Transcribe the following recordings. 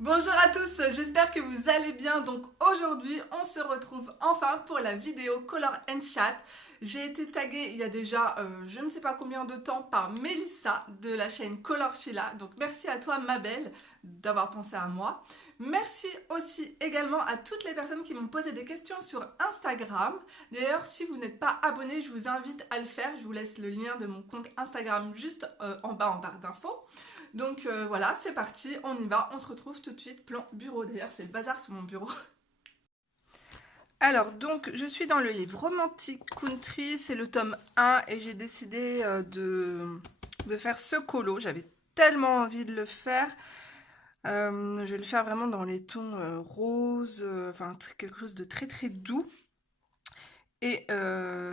Bonjour à tous, j'espère que vous allez bien. Donc aujourd'hui, on se retrouve enfin pour la vidéo Color and Chat. J'ai été taguée il y a déjà je ne sais pas combien de temps par Mélissa de la chaîne Colorfila. Donc merci à toi ma belle d'avoir pensé à moi. Merci aussi également à toutes les personnes qui m'ont posé des questions sur Instagram. D'ailleurs, si vous n'êtes pas abonné, je vous invite à le faire. Je vous laisse le lien de mon compte Instagram juste en bas en barre d'infos. Donc voilà, c'est parti, on y va, on se retrouve tout de suite, plan bureau. D'ailleurs, c'est le bazar sur mon bureau. Alors, donc, je suis dans le livre Romantic Country, c'est le tome 1 et j'ai décidé de faire ce colo. J'avais tellement envie de le faire. Je vais le faire vraiment dans les tons roses, enfin quelque chose de très très doux. Et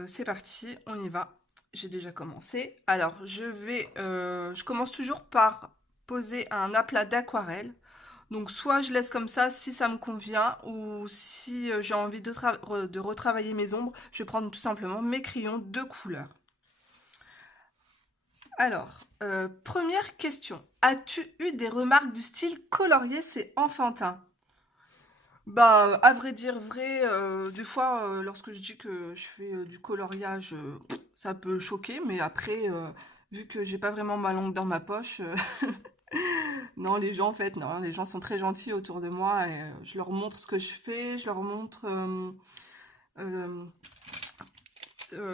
c'est parti, on y va. J'ai déjà commencé. Alors, je commence toujours par poser un aplat d'aquarelle. Donc, soit je laisse comme ça si ça me convient, ou si j'ai envie de retravailler mes ombres, je vais prendre tout simplement mes crayons de couleur. Alors, première question. As-tu eu des remarques du style colorier, c'est enfantin? Bah, à vrai dire vrai, des fois, lorsque je dis que je fais du coloriage, ça peut choquer, mais après, vu que j'ai pas vraiment ma langue dans ma poche, non, les gens, en fait, non, les gens sont très gentils autour de moi et je leur montre ce que je fais, je leur montre euh,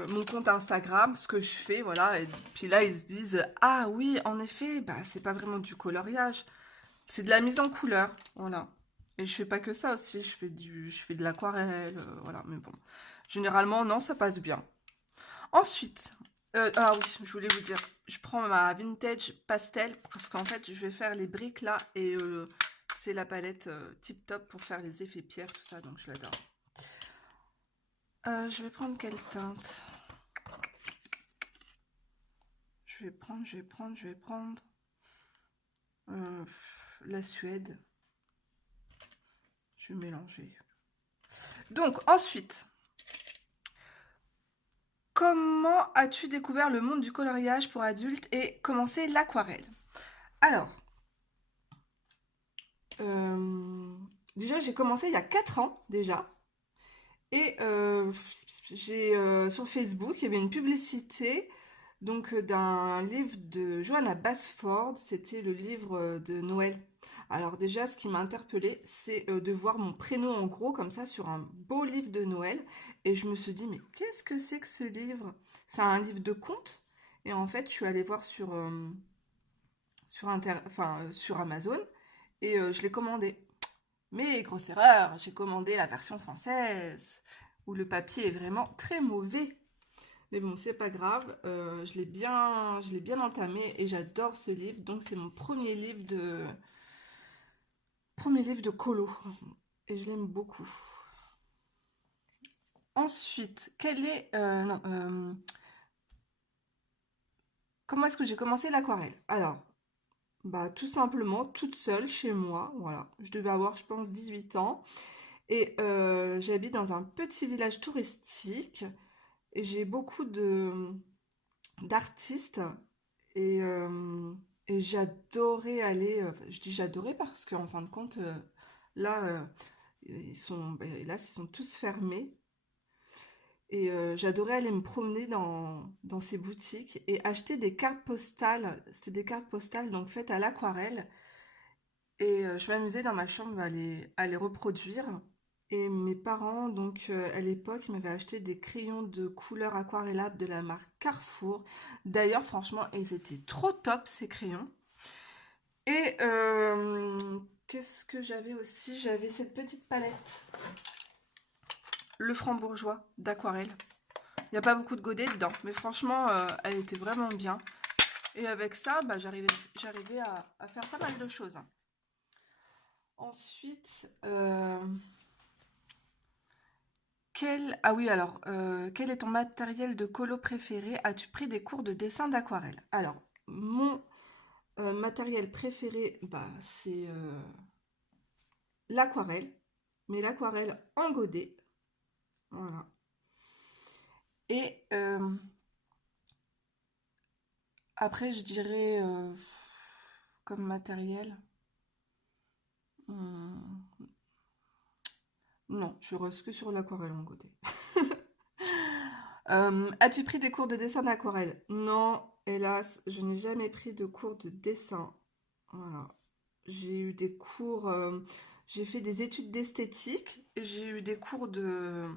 mon compte Instagram, ce que je fais, voilà, et puis là, ils se disent, ah oui, en effet, bah, c'est pas vraiment du coloriage, c'est de la mise en couleur, voilà. Et je fais pas que ça aussi, je fais de l'aquarelle, voilà, mais bon. Généralement, non, ça passe bien. Ensuite, ah oui, je voulais vous dire, je prends ma vintage pastel parce qu'en fait, je vais faire les briques là et c'est la palette tip top pour faire les effets pierre, tout ça, donc je l'adore. Je vais prendre quelle teinte? Je vais prendre la Suède. Je vais mélanger. Donc ensuite, comment as-tu découvert le monde du coloriage pour adultes et commencé l'aquarelle? Alors, euh, déjà j'ai commencé il y a 4 ans déjà. Et j'ai sur Facebook, il y avait une publicité donc d'un livre de Johanna Basford, c'était le livre de Noël. Alors déjà, ce qui m'a interpellée, c'est de voir mon prénom en gros comme ça sur un beau livre de Noël. Et je me suis dit, mais qu'est-ce que c'est que ce livre? C'est un livre de contes. Et en fait, je suis allée voir sur Amazon et je l'ai commandé. Mais grosse erreur, j'ai commandé la version française, où le papier est vraiment très mauvais. Mais bon, c'est pas grave, je l'ai bien entamé et j'adore ce livre. Donc c'est mon premier livre de colo et je l'aime beaucoup. Ensuite, comment est-ce que j'ai commencé l'aquarelle? Alors, bah tout simplement toute seule chez moi, voilà. Je devais avoir, je pense, 18 ans et j'habite dans un petit village touristique. Et j'ai beaucoup de d'artistes et, j'adorais aller. Je dis j'adorais parce qu'en fin de compte, là, ils sont tous fermés. Et j'adorais aller me promener dans ces boutiques et acheter des cartes postales. C'était des cartes postales donc faites à l'aquarelle. Et je m'amusais dans ma chambre à les reproduire. Et mes parents, donc à l'époque, ils m'avaient acheté des crayons de couleur aquarellables de la marque Carrefour. D'ailleurs, franchement, ils étaient trop top ces crayons. Et qu'est-ce que j'avais aussi? J'avais cette petite palette, le Franc-Bourgeois d'aquarelle. Il n'y a pas beaucoup de godets dedans, mais franchement, elle était vraiment bien. Et avec ça, bah, j'arrivais à faire pas mal de choses. Ensuite, ah oui, alors, quel est ton matériel de colo préféré? As-tu pris des cours de dessin d'aquarelle? Alors, mon matériel préféré, bah, c'est l'aquarelle, mais l'aquarelle en godet, voilà. Et après, je dirais comme matériel, Hmm, non, je reste que sur l'aquarelle, mon côté. As-tu pris des cours de dessin d'aquarelle? Non, hélas, je n'ai jamais pris de cours de dessin. Voilà. J'ai eu des cours, j'ai fait des études d'esthétique, et j'ai eu des cours de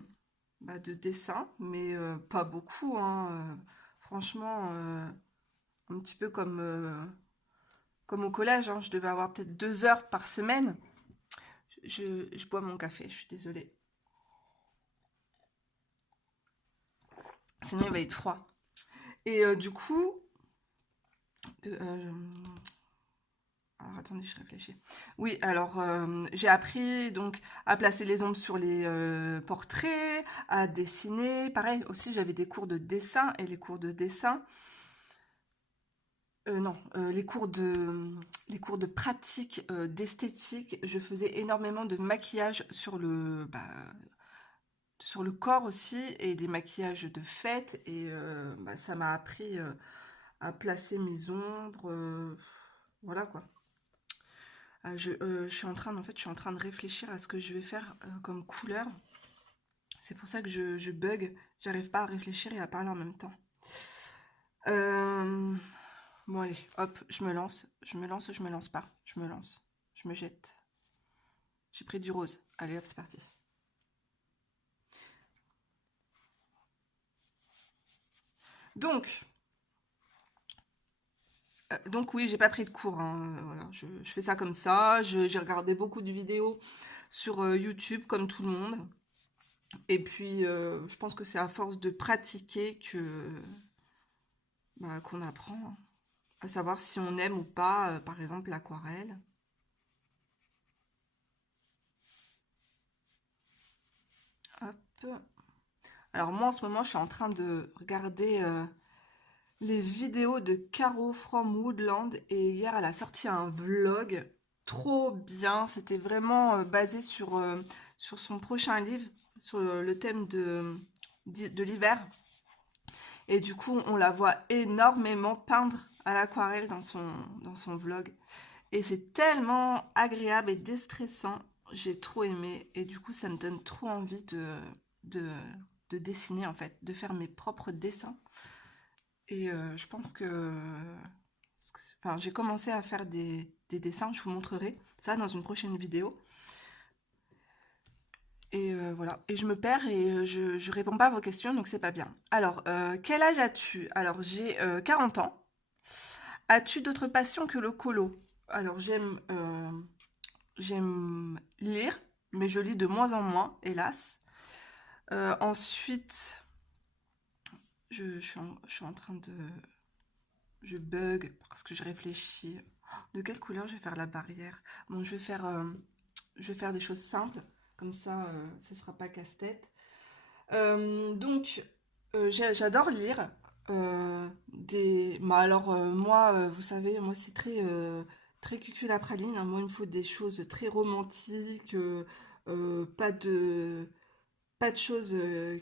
dessin, mais pas beaucoup, hein. Franchement, un petit peu comme au collège, hein, je devais avoir peut-être 2 heures par semaine. Je bois mon café, je suis désolée. Sinon, il va être froid. Et du coup, euh, alors attendez, je réfléchis. Oui, alors j'ai appris donc à placer les ombres sur les portraits, à dessiner. Pareil, aussi j'avais des cours de dessin et les cours de dessin. Non, les cours de pratique d'esthétique, je faisais énormément de maquillage sur le corps aussi et des maquillages de fête et ça m'a appris à placer mes ombres, voilà quoi. Je suis en train de réfléchir à ce que je vais faire comme couleur. C'est pour ça que je bug. J'arrive pas à réfléchir et à parler en même temps. Euh, bon allez, hop, je me lance. Je me lance ou je me lance pas. Je me lance. Je me jette. J'ai pris du rose. Allez hop, c'est parti. Donc, donc oui, j'ai pas pris de cours, hein, voilà, je fais ça comme ça. J'ai regardé beaucoup de vidéos sur YouTube comme tout le monde. Et puis, je pense que c'est à force de pratiquer qu'on apprend à savoir si on aime ou pas, par exemple, l'aquarelle. Hop. Alors moi, en ce moment, je suis en train de regarder les vidéos de Caro from Woodland. Et hier, elle a sorti un vlog trop bien. C'était vraiment basé sur son prochain livre, sur le thème de l'hiver. Et du coup, on la voit énormément peindre à l'aquarelle dans son vlog. Et c'est tellement agréable et déstressant. J'ai trop aimé. Et du coup, ça me donne trop envie de, de dessiner, en fait, de faire mes propres dessins. Et je pense enfin, j'ai commencé à faire des dessins. Je vous montrerai ça dans une prochaine vidéo. Et voilà. Et je me perds et je réponds pas à vos questions, donc c'est pas bien. Alors, quel âge as-tu? Alors, j'ai 40 ans. As-tu d'autres passions que le colo? Alors, j'aime lire, mais je lis de moins en moins, hélas. Ensuite, je suis en train de... Je bug parce que je réfléchis. De quelle couleur je vais faire la barrière? Bon, je vais faire des choses simples. Comme ça, ce sera pas casse-tête. Donc, j'adore lire. Alors, moi, vous savez, moi, c'est très cuculapraline, hein. Moi, il me faut des choses très romantiques, pas de choses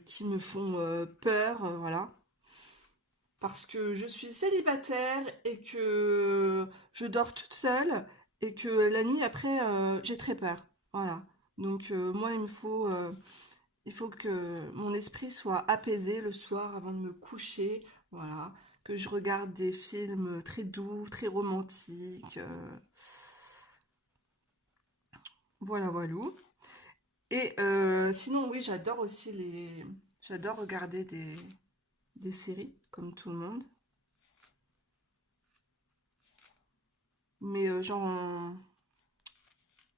qui me font peur, voilà. Parce que je suis célibataire et que je dors toute seule et que la nuit, après, j'ai très peur. Voilà. Donc, moi, il faut que mon esprit soit apaisé le soir avant de me coucher, voilà, que je regarde des films très doux, très romantiques, voilà, voilà. Et sinon, oui, j'adore regarder des séries, comme tout le monde, mais j'en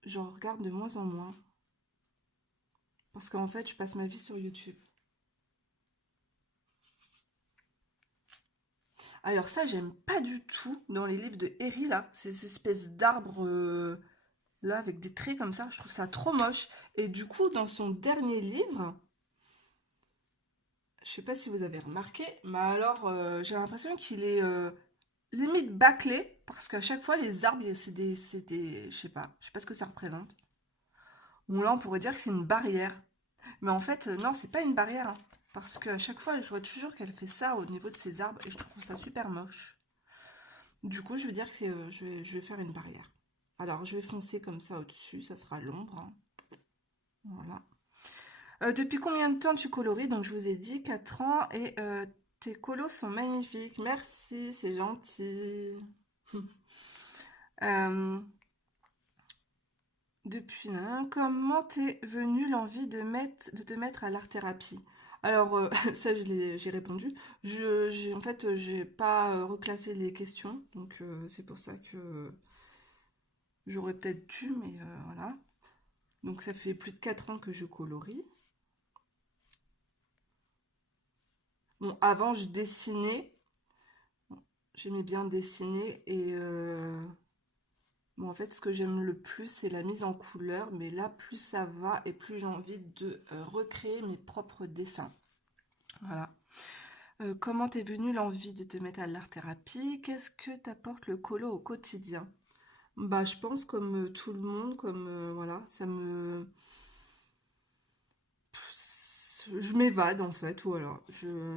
regarde de moins en moins, parce qu'en fait, je passe ma vie sur YouTube. Alors ça, j'aime pas du tout dans les livres de Harry, là, ces espèces d'arbres là, avec des traits comme ça, je trouve ça trop moche. Et du coup, dans son dernier livre, je sais pas si vous avez remarqué, mais alors j'ai l'impression qu'il est limite bâclé, parce qu'à chaque fois, les arbres, je sais pas ce que ça représente. Ou là, on pourrait dire que c'est une barrière. Mais en fait, non, c'est pas une barrière, hein, parce qu'à chaque fois, je vois toujours qu'elle fait ça au niveau de ses arbres, et je trouve ça super moche. Du coup, je vais dire que je vais faire une barrière. Alors, je vais foncer comme ça au-dessus, ça sera l'ombre, hein. Voilà. Depuis combien de temps tu colories? Donc, je vous ai dit 4 ans et tes colos sont magnifiques. Merci, c'est gentil. Euh, Depuis, hein, comment t'es venue l'envie de te mettre à l'art-thérapie? Alors, ça, j'ai répondu. En fait, j'ai pas reclassé les questions, donc c'est pour ça que j'aurais peut-être dû, mais voilà. Donc, ça fait plus de 4 ans que je colorie. Bon, avant, je dessinais. J'aimais bien dessiner et bon, en fait, ce que j'aime le plus, c'est la mise en couleur, mais là, plus ça va et plus j'ai envie de recréer mes propres dessins. Voilà. Comment t'es venue l'envie de te mettre à l'art-thérapie? Qu'est-ce que t'apporte le colo au quotidien? Bah, je pense comme tout le monde, comme voilà, je m'évade en fait, voilà.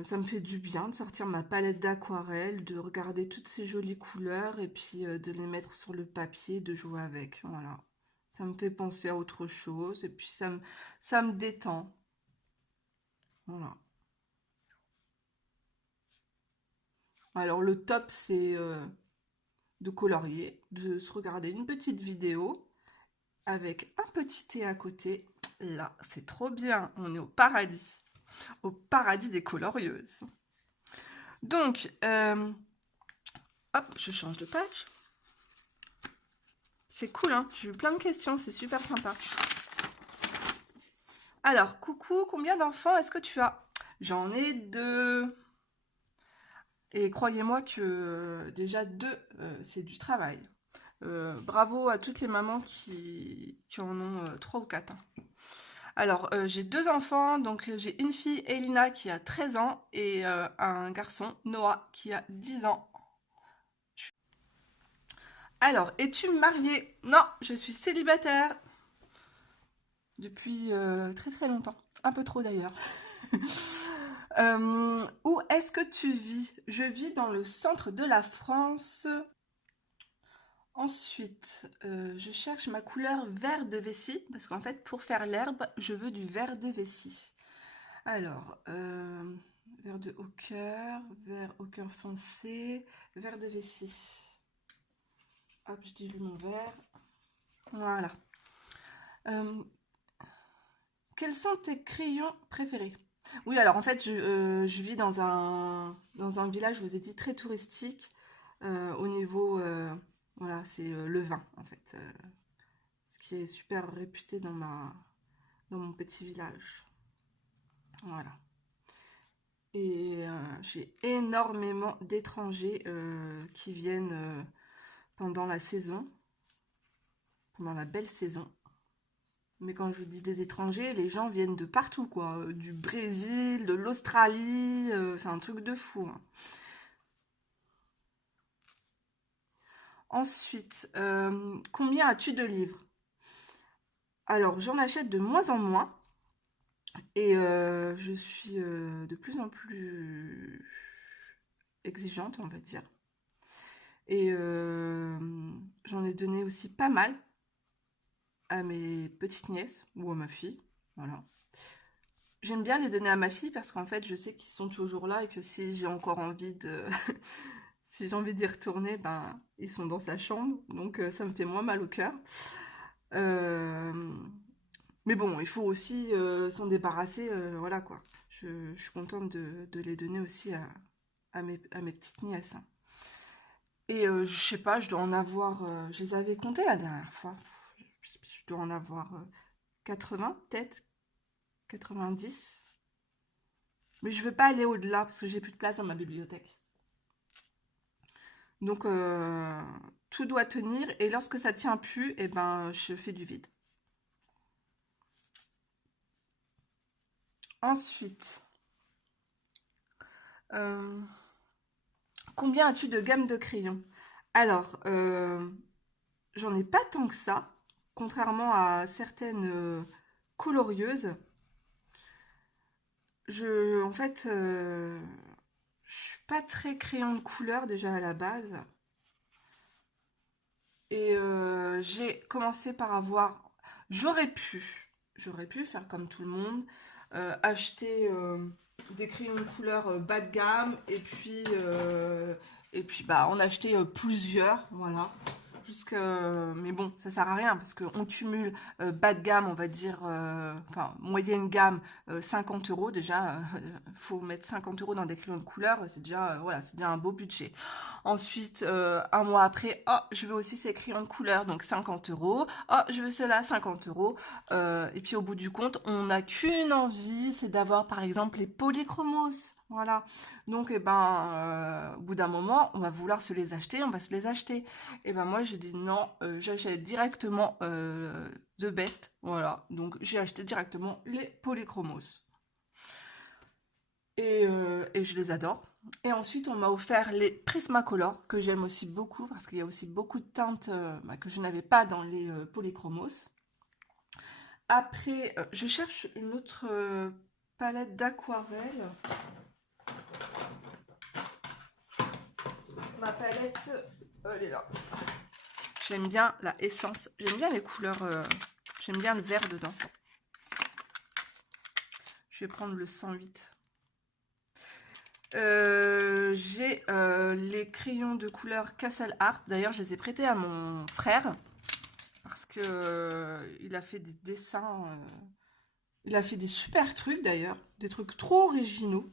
Ça me fait du bien de sortir ma palette d'aquarelle, de regarder toutes ces jolies couleurs et puis de les mettre sur le papier, de jouer avec, voilà. Ça me fait penser à autre chose et puis ça me détend, voilà. Alors le top, c'est de colorier, de se regarder une petite vidéo avec un petit thé à côté. Là, c'est trop bien, on est au paradis des colorieuses. Donc, hop, je change de page. C'est cool, hein? J'ai eu plein de questions, c'est super sympa. Alors, coucou, combien d'enfants est-ce que tu as? J'en ai 2. Et croyez-moi que déjà 2, c'est du travail. Bravo à toutes les mamans qui en ont 3 ou 4, hein. Alors, j'ai 2 enfants, donc j'ai une fille, Elina, qui a 13 ans, et un garçon, Noah, qui a 10 ans. Alors, es-tu mariée? Non, je suis célibataire depuis très très longtemps. Un peu trop d'ailleurs. Où est-ce que tu vis? Je vis dans le centre de la France. Ensuite, je cherche ma couleur vert de vessie, parce qu'en fait, pour faire l'herbe, je veux du vert de vessie. Alors, vert ochre foncé, vert de vessie. Hop, je dilue mon vert. Voilà. Euh, Quels sont tes crayons préférés? Oui, alors en fait, je vis dans un village, je vous ai dit, très touristique. Au niveau, voilà, c'est le vin, en fait. Ce qui est super réputé dans mon petit village. Voilà. Et j'ai énormément d'étrangers qui viennent pendant la saison, pendant la belle saison. Mais quand je vous dis des étrangers, les gens viennent de partout, quoi. Du Brésil, de l'Australie, c'est un truc de fou, hein. Ensuite, combien as-tu de livres? Alors, j'en achète de moins en moins. Et je suis de plus en plus exigeante, on va dire. Et j'en ai donné aussi pas mal à mes petites nièces ou à ma fille. Voilà. J'aime bien les donner à ma fille parce qu'en fait, je sais qu'ils sont toujours là et que si j'ai encore envie de... si j'ai envie d'y retourner, ben, ils sont dans sa chambre. Donc, ça me fait moins mal au cœur. Euh, Mais bon, il faut aussi s'en débarrasser, voilà quoi. Je suis contente de les donner aussi à mes petites nièces, hein. Et je sais pas, je dois en avoir, je les avais comptées la dernière fois. Je dois en avoir 80, peut-être 90. Mais je veux pas aller au-delà parce que j'ai plus de place dans ma bibliothèque. Donc tout doit tenir et lorsque ça tient plus, eh ben je fais du vide. Ensuite, euh, combien as-tu de gamme de crayons? Alors, j'en ai pas tant que ça, contrairement à certaines colorieuses. En fait, je suis pas très crayon de couleur déjà à la base. Et j'ai commencé par avoir... J'aurais pu faire comme tout le monde, acheter des crayons de couleur bas de gamme et puis bah en acheter plusieurs, voilà. Mais bon, ça sert à rien parce qu'on cumule bas de gamme, on va dire, enfin moyenne gamme, 50 euros déjà. Faut mettre 50 euros dans des crayons de couleur, c'est déjà, voilà, c'est déjà un beau budget. Ensuite, un mois après, oh, je veux aussi ces crayons de couleur, donc 50 euros. Oh, je veux cela, 50 euros. Et puis au bout du compte, on n'a qu'une envie, c'est d'avoir par exemple les polychromos. Voilà. Donc, au bout d'un moment, on va vouloir se les acheter, on va se les acheter. Et ben moi, j'ai dit non, j'achète directement The Best. Voilà. Donc, j'ai acheté directement les polychromos. Et je les adore. Et ensuite, on m'a offert les Prismacolor, que j'aime aussi beaucoup, parce qu'il y a aussi beaucoup de teintes que je n'avais pas dans les polychromos. Après, je cherche une autre palette d'aquarelle. Ma palette, elle est là. J'aime bien la essence, j'aime bien les couleurs, j'aime bien le vert dedans. Je vais prendre le 108. J'ai les crayons de couleur Castle Art. D'ailleurs, je les ai prêtés à mon frère parce que il a fait des dessins. Il a fait des super trucs d'ailleurs, des trucs trop originaux.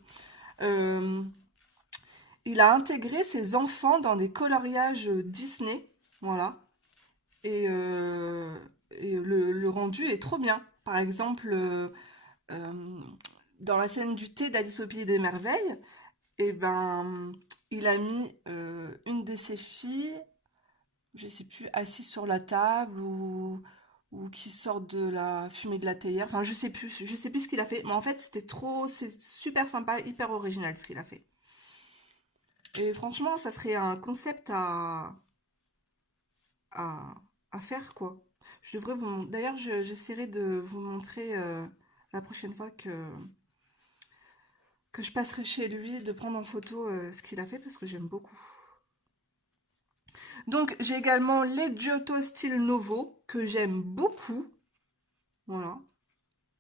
Il a intégré ses enfants dans des coloriages Disney, voilà. Et, le rendu est trop bien. Par exemple, euh, dans la scène du thé d'Alice au Pays des Merveilles, et ben, il a mis une de ses filles, je sais plus, assise sur la table ou qui sort de la fumée de la théière. Enfin, je sais plus ce qu'il a fait. Mais en fait, c'est super sympa, hyper original ce qu'il a fait. Et franchement, ça serait un concept à, à faire, quoi. Je devrais vous... D'ailleurs, j'essaierai de vous montrer la prochaine fois que je passerai chez lui, de prendre en photo ce qu'il a fait, parce que j'aime beaucoup. Donc, j'ai également les Giotto Style Novo, que j'aime beaucoup. Voilà.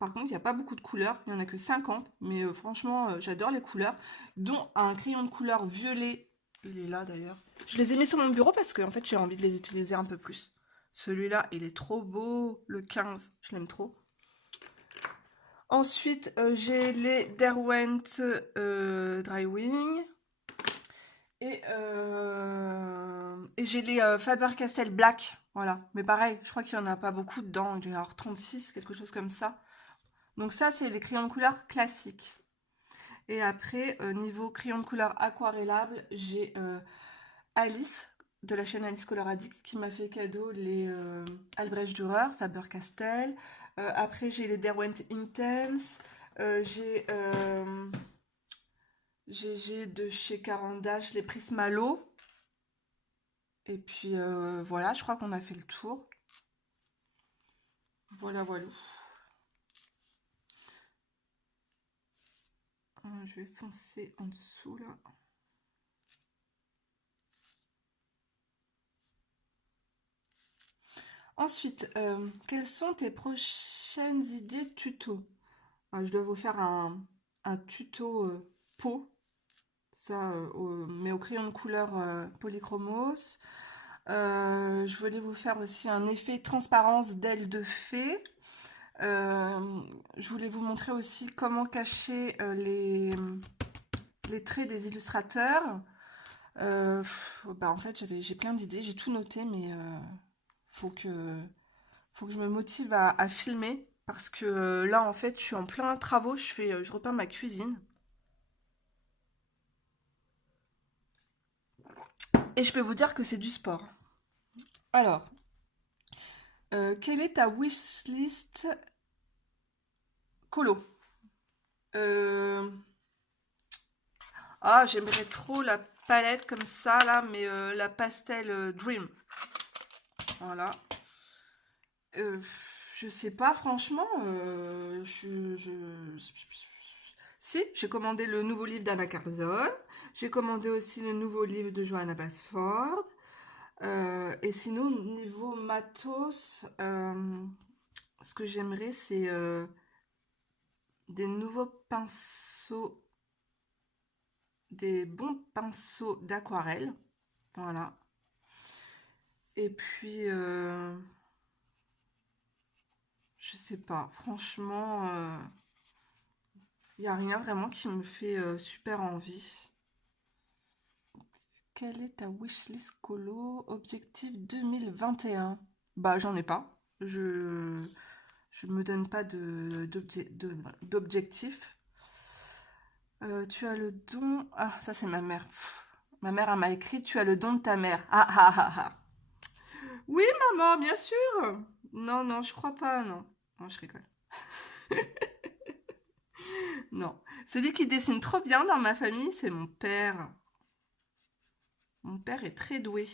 Par contre, il n'y a pas beaucoup de couleurs, il n'y en a que 50, mais franchement, j'adore les couleurs, dont un crayon de couleur violet, il est là d'ailleurs. Je les ai mis sur mon bureau parce que en fait, j'ai envie de les utiliser un peu plus. Celui-là, il est trop beau, le 15, je l'aime trop. Ensuite, j'ai les Derwent Drywing. Et j'ai les Faber-Castell Black, voilà. Mais pareil, je crois qu'il n'y en a pas beaucoup dedans, il doit y en avoir 36, quelque chose comme ça. Donc ça, c'est les crayons de couleur classiques. Et après, niveau crayon de couleur aquarellable, j'ai Alice, de la chaîne Alice Color Addict, qui m'a fait cadeau les Albrecht Dürer, Faber-Castell. Après, j'ai les Derwent Intense. J'ai GG de chez Caran d'Ache, les Prismalo. Et puis voilà, je crois qu'on a fait le tour. Voilà, voilà. Je vais foncer en dessous là. Ensuite, quelles sont tes prochaines idées tuto? Je dois vous faire un tuto peau, ça, mais au crayon de couleur polychromos. Je voulais vous faire aussi un effet transparence d'aile de fée. Je voulais vous montrer aussi comment cacher les traits des illustrateurs. En fait, j'ai plein d'idées, j'ai tout noté, mais faut que, faut que je me motive à filmer. Parce que là, en fait, je suis en plein travaux, je repeins ma cuisine. Et je peux vous dire que c'est du sport. Alors, quelle est ta wishlist colo? Euh, Ah, j'aimerais trop la palette comme ça, là, mais la pastel Dream. Voilà. Euh, je sais pas, franchement. Si, j'ai commandé le nouveau livre d'Anna Carzon. J'ai commandé aussi le nouveau livre de Johanna Basford. Et sinon, niveau matos, ce que j'aimerais, c'est des nouveaux pinceaux, des bons pinceaux d'aquarelle. Voilà. Et puis, je sais pas, franchement, il n'y a rien vraiment qui me fait super envie. Quelle est ta wishlist colo objectif 2021? Bah, j'en ai pas. Je me donne pas d'objectif. Tu as le don. Ah, ça, c'est ma mère. Pff. Ma mère, elle m'a écrit: Tu as le don de ta mère. Ah ah ah ah. Oui, maman, bien sûr. Non, non, je crois pas, non. Non, je rigole. Non. Celui qui dessine trop bien dans ma famille, c'est mon père. Mon père est très doué.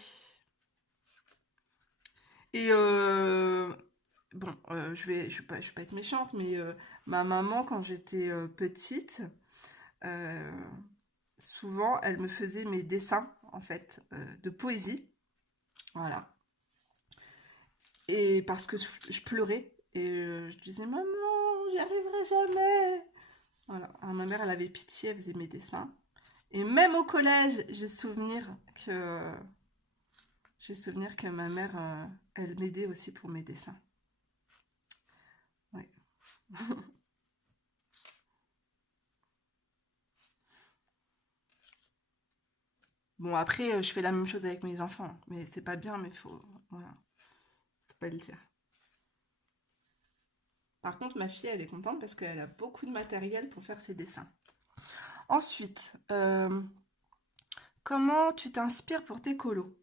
Et bon, je vais pas être méchante, mais ma maman, quand j'étais petite, euh, souvent, elle me faisait mes dessins, en fait, de poésie. Voilà. Et parce que je pleurais, et je disais, maman, j'y arriverai jamais. Voilà. Alors, ma mère, elle avait pitié, elle faisait mes dessins. Et même au collège, que j'ai souvenir que ma mère, elle m'aidait aussi pour mes dessins. Ouais. Bon, après, je fais la même chose avec mes enfants. Mais c'est pas bien, mais voilà, faut pas le dire. Par contre, ma fille, elle est contente parce qu'elle a beaucoup de matériel pour faire ses dessins. Ensuite, comment tu t'inspires pour tes colos?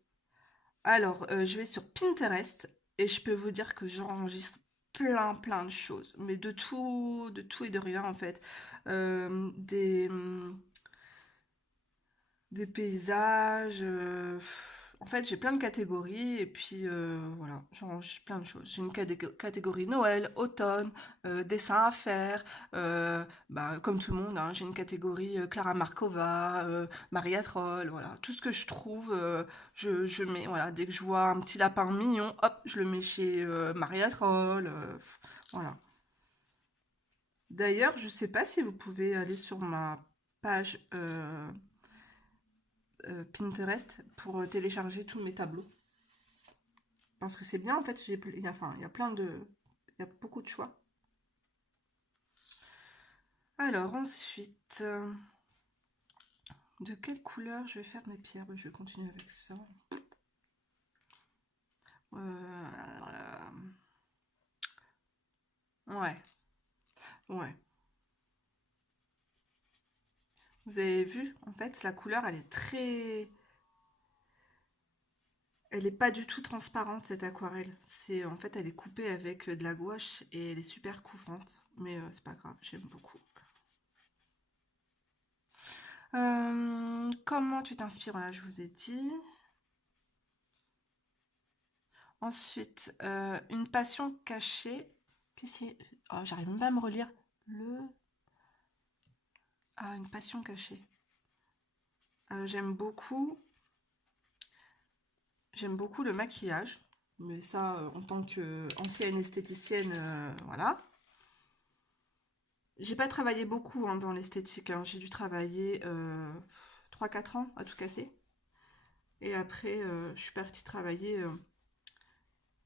Alors, je vais sur Pinterest et je peux vous dire que j'enregistre plein de choses, mais de tout et de rien en fait. Euh, des, hum, des paysages. En fait, j'ai plein de catégories et puis voilà, j'enregistre plein de choses. J'ai une catégorie Noël, automne, dessin à faire. Bah, comme tout le monde, hein, j'ai une catégorie Clara Markova, Maria Troll, voilà. Tout ce que je trouve, je mets. Voilà, dès que je vois un petit lapin mignon, hop, je le mets chez Maria Troll. Voilà. D'ailleurs, je sais pas si vous pouvez aller sur ma page Pinterest pour télécharger tous mes tableaux. Parce que c'est bien, en fait, enfin, il y a plein de... Il y a beaucoup de choix. Alors, ensuite, de quelle couleur je vais faire mes pierres? Je vais continuer avec ça. Ouais, ouais. Vous avez vu, en fait, la couleur, elle est très... Elle n'est pas du tout transparente, cette aquarelle. En fait, elle est coupée avec de la gouache et elle est super couvrante. Mais c'est pas grave, j'aime beaucoup. Comment tu t'inspires? Voilà, je vous ai dit. Ensuite, une passion cachée. Qu'est-ce qui est... Oh, j'arrive même pas à me relire. Le... Ah, une passion cachée. J'aime beaucoup... J'aime beaucoup le maquillage. Mais ça, en tant qu'ancienne esthéticienne, voilà. J'ai pas travaillé beaucoup hein, dans l'esthétique. Hein. J'ai dû travailler 3-4 ans à tout casser. Et après, je suis partie travailler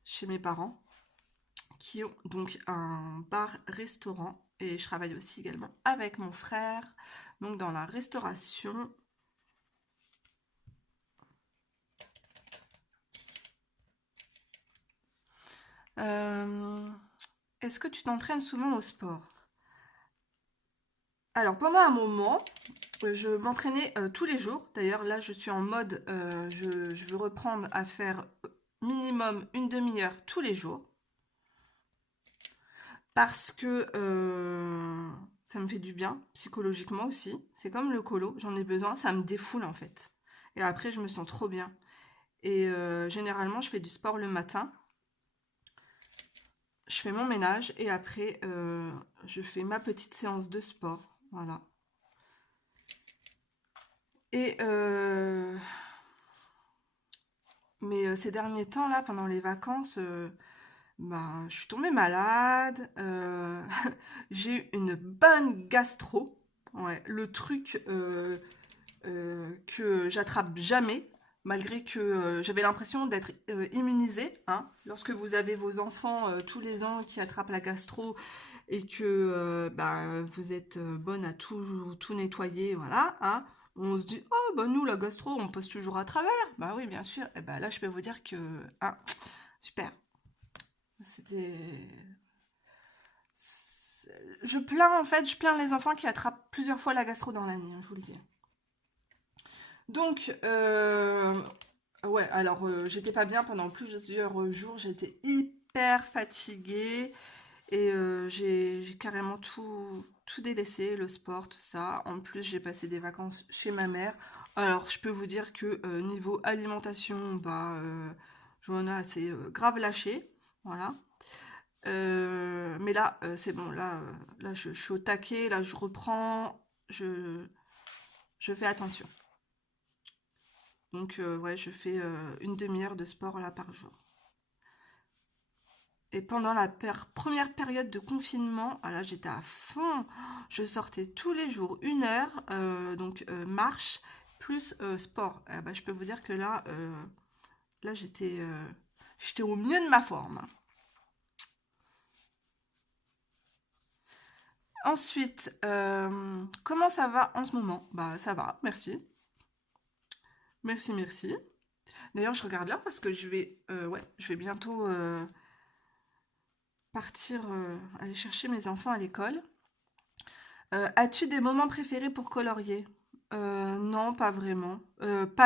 chez mes parents, qui ont donc un bar-restaurant. Et je travaille aussi également avec mon frère, donc dans la restauration. Euh, Est-ce que tu t'entraînes souvent au sport? Alors pendant un moment, je m'entraînais tous les jours. D'ailleurs là, je suis en mode, je veux reprendre à faire minimum une demi-heure tous les jours. Parce que ça me fait du bien, psychologiquement aussi. C'est comme le colo, j'en ai besoin, ça me défoule en fait. Et après, je me sens trop bien. Et généralement, je fais du sport le matin. Je fais mon ménage et après, je fais ma petite séance de sport. Voilà. Et Mais ces derniers temps, là, pendant les vacances, ben, je suis tombée malade. J'ai eu une bonne gastro. Ouais, le truc que j'attrape jamais, malgré que j'avais l'impression d'être immunisée, hein. Lorsque vous avez vos enfants tous les ans qui attrapent la gastro et que bah, vous êtes bonne à tout nettoyer, voilà, hein, on se dit, oh, bah nous, la gastro, on passe toujours à travers. Bah oui, bien sûr. Et bah là, je peux vous dire que, ah, super. C'était... je plains les enfants qui attrapent plusieurs fois la gastro dans l'année, hein, je vous le dis. Donc, ouais, alors j'étais pas bien pendant plusieurs jours, j'étais hyper fatiguée et j'ai carrément tout délaissé, le sport, tout ça. En plus, j'ai passé des vacances chez ma mère. Alors, je peux vous dire que niveau alimentation, bah, Johanna assez grave lâché, voilà. Mais là, c'est bon, là je suis au taquet, là je reprends, je fais attention. Donc, ouais, je fais une demi-heure de sport là par jour. Et pendant la première période de confinement, ah là j'étais à fond. Je sortais tous les jours 1 heure, donc marche plus sport. Ah bah, je peux vous dire que là j'étais au mieux de ma forme. Ensuite, comment ça va en ce moment? Bah ça va, merci. Merci, merci. D'ailleurs, je regarde l'heure parce que ouais, je vais bientôt partir aller chercher mes enfants à l'école. As-tu des moments préférés pour colorier? Non, pas vraiment.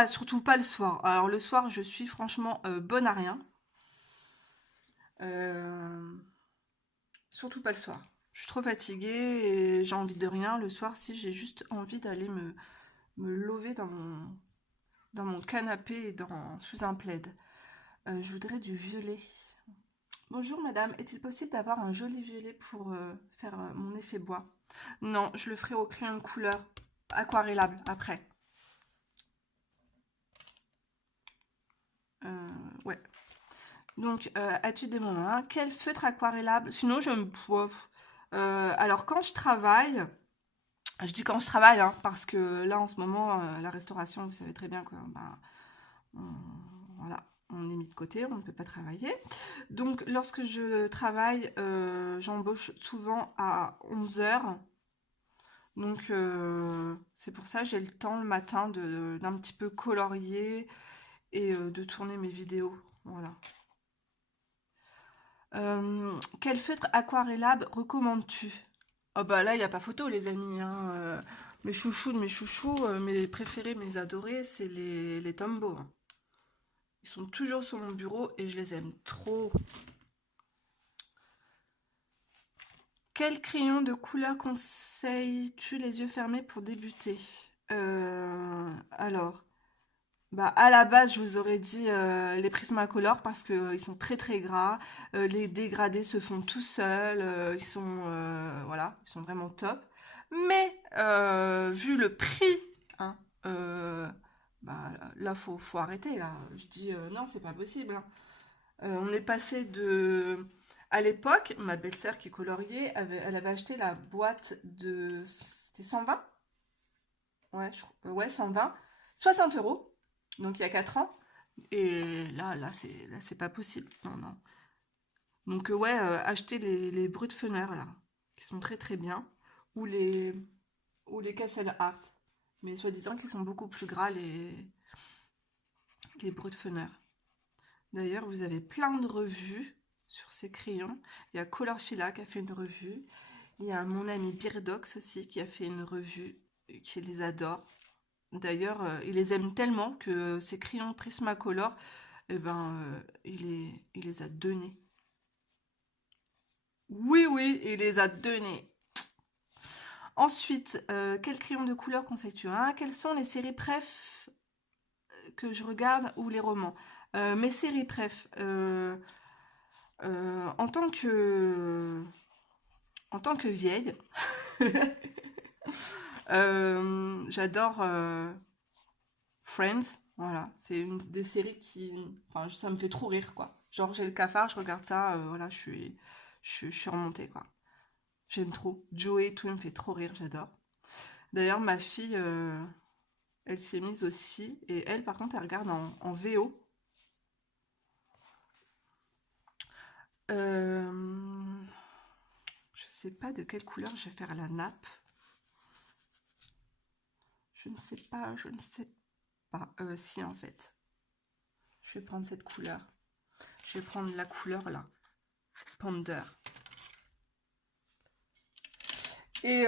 Surtout pas le soir. Alors le soir, je suis franchement bonne à rien. Euh, Surtout pas le soir. Je suis trop fatiguée et j'ai envie de rien. Le soir, si j'ai juste envie d'aller me lever dans mon canapé sous un plaid. Je voudrais du violet. Bonjour madame, est-il possible d'avoir un joli violet pour faire mon effet bois? Non, je le ferai au crayon de couleur aquarellable après. Ouais. Donc, as-tu des moments, hein? Quel feutre aquarellable? Sinon, je me... Pouf. Alors, quand je travaille, je dis quand je travaille, hein, parce que là, en ce moment, la restauration, vous savez très bien que, ben, voilà, on est mis de côté, on ne peut pas travailler. Donc, lorsque je travaille, j'embauche souvent à 11 heures. Donc, c'est pour ça que j'ai le temps le matin d'un petit peu colorier et de tourner mes vidéos. Voilà. Quel feutre aquarellable recommandes-tu? Oh bah là, il n'y a pas photo, les amis, hein. Mes chouchous de mes chouchous, mes préférés, mes adorés, c'est les Tombow, hein. Ils sont toujours sur mon bureau et je les aime trop. Quel crayon de couleur conseilles-tu les yeux fermés pour débuter? Alors, bah, à la base, je vous aurais dit les Prismacolor parce qu'ils sont très très gras. Les dégradés se font tout seuls. Voilà, ils sont vraiment top. Mais vu le prix, hein, euh, bah, là, faut arrêter. Là. Je dis non, c'est pas possible, hein. On est passé de... À l'époque, ma belle-sœur qui est coloriée, elle avait acheté la boîte de... C'était 120. Ouais, ouais, 120. 60 €. Donc il y a 4 ans. Et là, c'est pas possible. Non, non. Donc ouais, acheter les Brutfener là, qui sont très très bien. Ou les Castle Art. Mais soi-disant qu'ils sont beaucoup plus gras, les Brutfener. D'ailleurs, vous avez plein de revues sur ces crayons. Il y a Colorfila qui a fait une revue. Il y a mon ami Birdox aussi qui a fait une revue, qui les adore. D'ailleurs, il les aime tellement que ces crayons Prismacolor, eh ben, il les a donnés. Oui, oui, il les a donnés. Ensuite, quel crayon de couleur conseilles-tu, hein? Quelles sont les séries préf que je regarde ou les romans? Mes séries préf, en tant que vieille, j'adore Friends. Voilà, c'est une des séries qui... Enfin, ça me fait trop rire, quoi. Genre, j'ai le cafard, je regarde ça, voilà, je suis remontée, quoi. J'aime trop. Joey et tout, il me fait trop rire, j'adore. D'ailleurs, ma fille, elle s'y est mise aussi. Et elle, par contre, elle regarde en VO. Euh, je sais pas de quelle couleur je vais faire la nappe. Je ne sais pas, je ne sais pas. Si, en fait. Je vais prendre cette couleur. Je vais prendre la couleur là. Panda. Et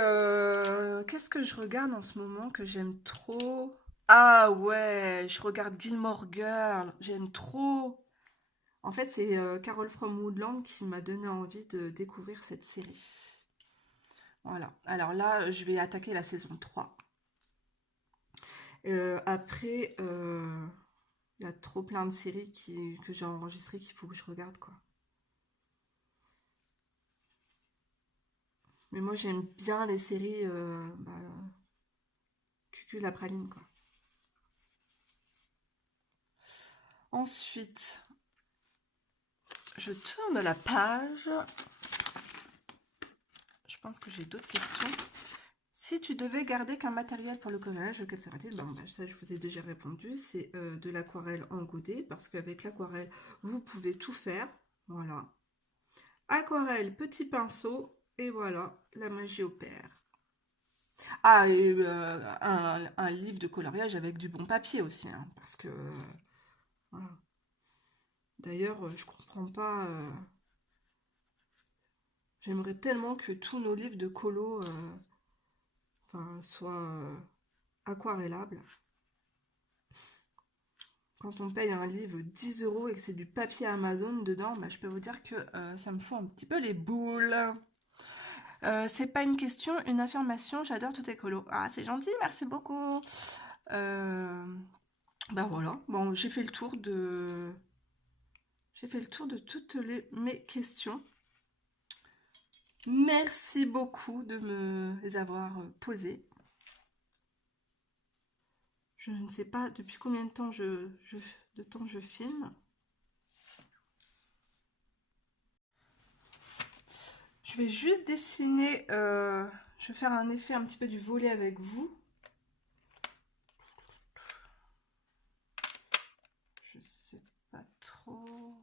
qu'est-ce que je regarde en ce moment que j'aime trop? Ah ouais, je regarde Gilmore Girl. J'aime trop. En fait, c'est Carol from Woodland qui m'a donné envie de découvrir cette série. Voilà. Alors là, je vais attaquer la saison 3. Après, il y a trop plein de séries que j'ai enregistrées qu'il faut que je regarde, quoi. Mais moi, j'aime bien les séries Cucu la praline, quoi. Ensuite, je tourne la page. Je pense que j'ai d'autres questions. Si tu devais garder qu'un matériel pour le collage, quel serait-il? Ça, je vous ai déjà répondu. C'est de l'aquarelle en godet, parce qu'avec l'aquarelle, vous pouvez tout faire. Voilà. Aquarelle, petit pinceau, et voilà, la magie opère. Ah, et un livre de coloriage avec du bon papier aussi, hein, parce que... voilà. D'ailleurs, je comprends pas... j'aimerais tellement que tous nos livres de colo soient aquarellables. Quand on paye un livre 10 € et que c'est du papier Amazon dedans, bah, je peux vous dire que ça me fout un petit peu les boules. C'est pas une question, une affirmation. J'adore tout écolo. Ah, c'est gentil, merci beaucoup. Bah voilà. Bon, j'ai fait le tour de... J'ai fait le tour de toutes mes questions. Merci beaucoup de me les avoir posées. Je ne sais pas depuis combien de temps je filme. Je vais juste dessiner, je vais faire un effet un petit peu du volet avec vous. Je sais pas trop.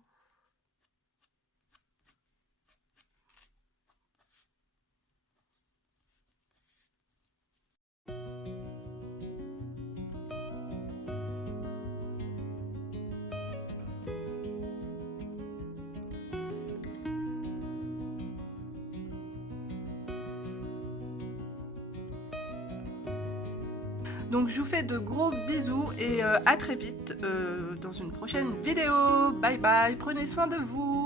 Donc je vous fais de gros bisous et à très vite dans une prochaine vidéo. Bye bye, prenez soin de vous.